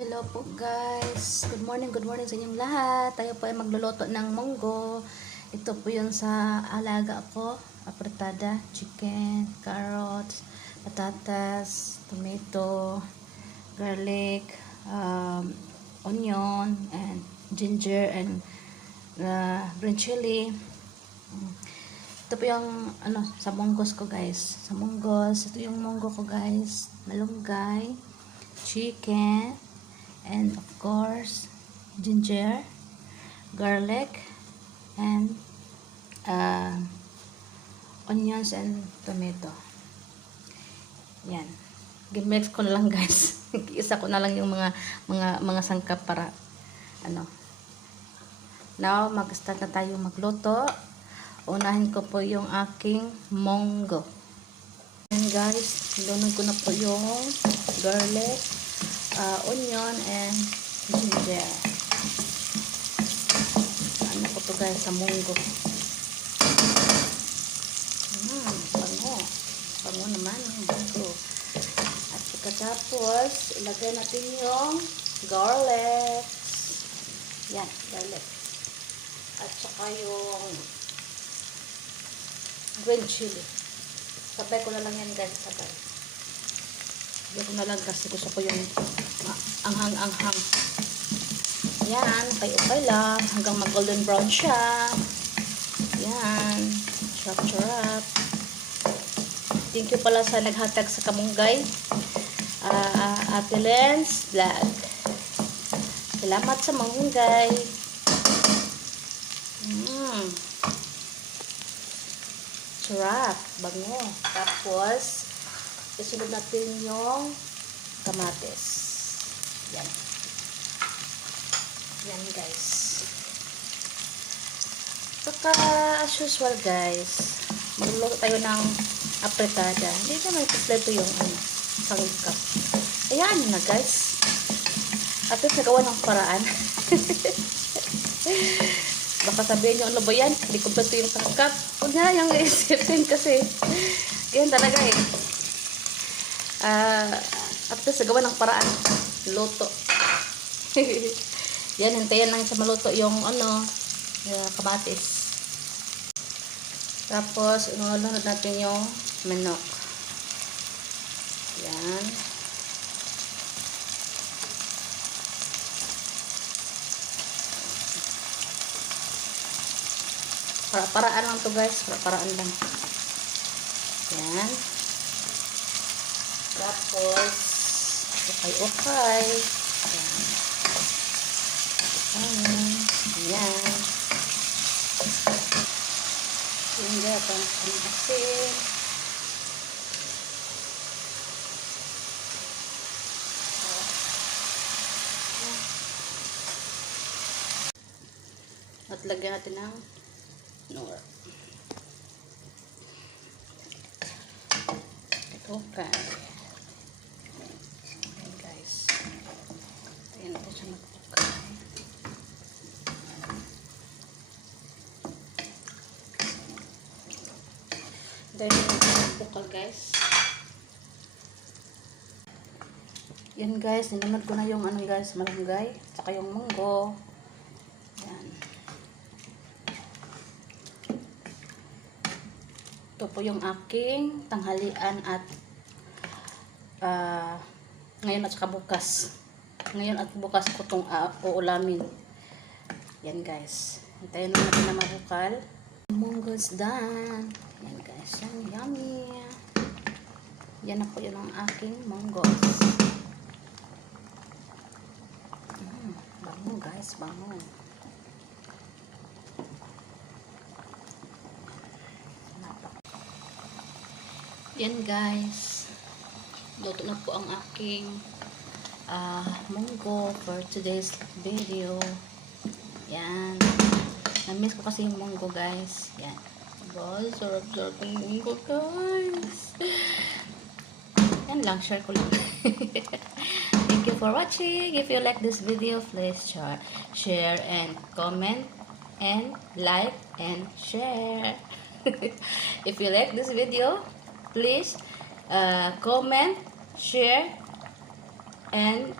Hello po guys. Good morning sa inyong lahat. Tayo po ay magluluto ng munggo. Ito po yun sa alaga ko. Apretada, chicken, carrots, patatas, tomato, garlic, onion, and ginger, and green chili. Ito po yung sa munggos ko guys. Sa munggos, ito yung munggo ko guys. Malunggay, chicken, and of course ginger, garlic, and onions and tomato. Yan, gimix ko na lang guys. Isa ko na lang yung mga sangkap para now mag-start na tayo magluto. Unahin ko po yung aking munggo. Yan guys, lunod ko na po yung garlic, onion, and ginger. Ano ko to guys sa munggo. Bango. Bango naman ang munggo. At pagkatapos, ilagay natin yung garlic. Yan, garlic. At saka yung green chili. Sabay ko na lang yan guys, sabay. Sabay ko na lang kasi gusto ko yung anghang-anghang. Yan, okay lang. Hanggang mag-golden brown siya. Yan. Chop. Thank you pala sa naghatag sa kamunggay. Ate Lens Vlog. Salamat sa mamunggay. Sarap. Bango. Tapos, isunod natin yung kamatis. Yan. Yan guys. Saka as usual guys, magluluto tayo ng apretada. Hindi naman kompleto yung sangkap. Ayan na guys. At least nagawa ng paraan. Baka sabihin nyo, ano ba yan? Hindi kompleto yung sangkap. Huwag na yung isipin kasi ganyan talaga eh. At least nagawa ng paraan. Luto. Yan, hintayin lang sa maluto yung kamatis. Tapos, unod natin yung manok. Yan. Para-paraan lang to guys. Para-paraan lang. Yan. Tapos, ukay-ukay. Yan. Yan. Hingga pang asin. At lagyan natin ng nor. Okay. Ayan guys. Ayan natin siya mag-okay. Dahil bukal guys. Yan guys, ninunod ko na yung guys, malunggay, saka yung munggo. Yan. Ito po yung aking tanghalian at ngayon at saka bukas. Ngayon at bukas ko itong uulamin. Yan guys. Hintayin natin na mabukal. Munggo's done. Yan guys. Yan, yummy. Yan na po yun ang aking munggos. Bango guys, bango. Yan guys. Luto na po ang aking munggo for today's video. Yan. Na-miss ko kasi yung munggo guys. Yan. Guys, sarap-sarap yung munggo guys. Yan lang, share ko lang. Thank you for watching. If you like this video, please share and comment and like and share. If you like this video, please comment, share, and